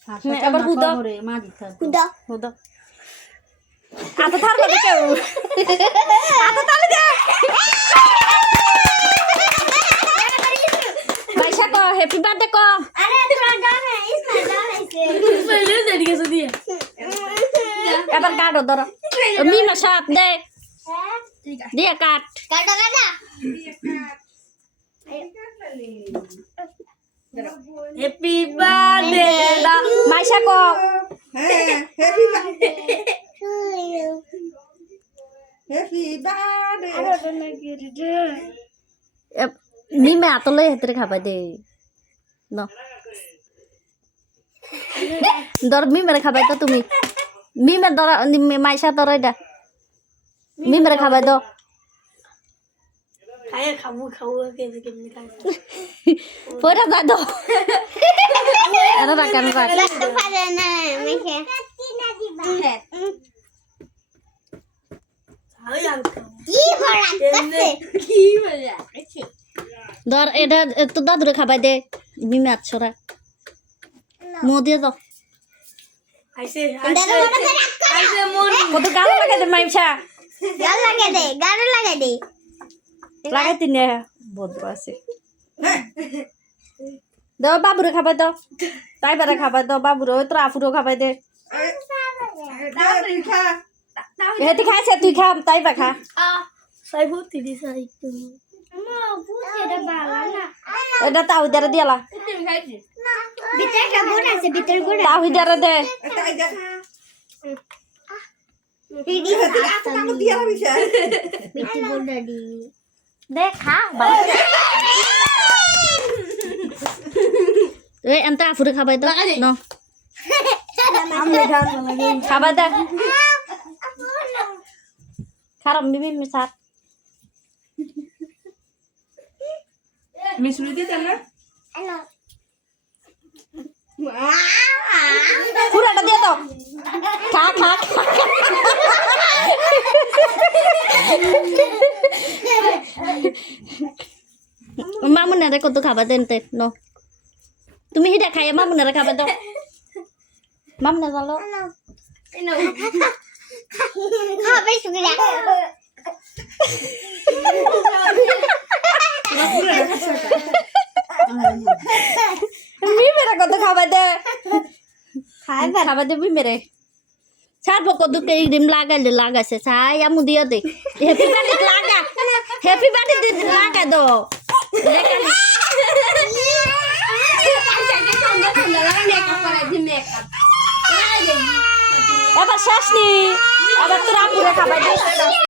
এবার হুদা হুদা হুদা আতো থার করে কেউ আতো তালে দে ভাইসা কো হ্যাপি বার্থডে কো আরে তোরা জানে ইসনা জানাইছে পहिले দেরি গেছে দিয়ে এবার কাটো ধরো মিমা সাপ দে ঠিক আছে দিয়ে কাট কাটা কাটা হ্যাপি বার্থডে মাইসা কো হ্যাপি বার্থডে হ্যাপি বার্থডে মিমা আতলে হেতরে খাবা দে ন দর মিমারে খাবাই তো তুমি মিমা দর মাইসা দর এটা মিমারে খাবাই তো খায় খাবো কেমনে কেমনে খায় পয়রা যা দো এরা রাখান রাখ লাগতে পারে না মেখে কিনা দিবা আই আল কি ভরাচ্ছে কি মজা আছে দর এটা তো দাদুরে খাবাই দে মিমা ছড়া মো দিয়ে দাও আইছে দাদা বড় করে আইছে মন কত গালো লাগাই দে মাইসা গাল লাগে দে গাল লাগে দে লাগাই তিনে বদ্র আছে দাও বাবুরে খাবাই দাও তাই বারে খাবাই দাও বাবুরে ওই তোর আফুরও খাবাই দে খা হেতি খাইছে তুই খা তাই বা খা সাইবো তিদি সাই মা বুঝে বালা না এটা তাও দারে দিয়ালা তুমি খাইছি ভিতরে একটা গুড় আছে ভিতরে গুড় তাও দারে দে তাই যা দিদি কাকু দিয়া বিশা ভিতরে গুড় দি দে খা এই এন্তা আফুরে খাবাই দাও ন আমরা খান লাগে খাবাই দে খারাপ মিমি মিসাত মিশ্রি দিতে না হ্যালো পুরাটা দিয়ে দাও খা খা মামুনারে কত খাবা দেন তে ন তুমি হিডা খাইয়া মামুনারে খাবা দাও মামুনা জানো খাবে শুকিরা মিমেরে কত খাবা দে খাবা দে মিমেরে সার কত ক্রিম লাগাইছে সাই আমু দিয়া দে হ্যাপি বার্থডে লাগা হ্যাপি বার্থডে লাগা দো এবার শেষ নি আবার তোরা পুরো খাবার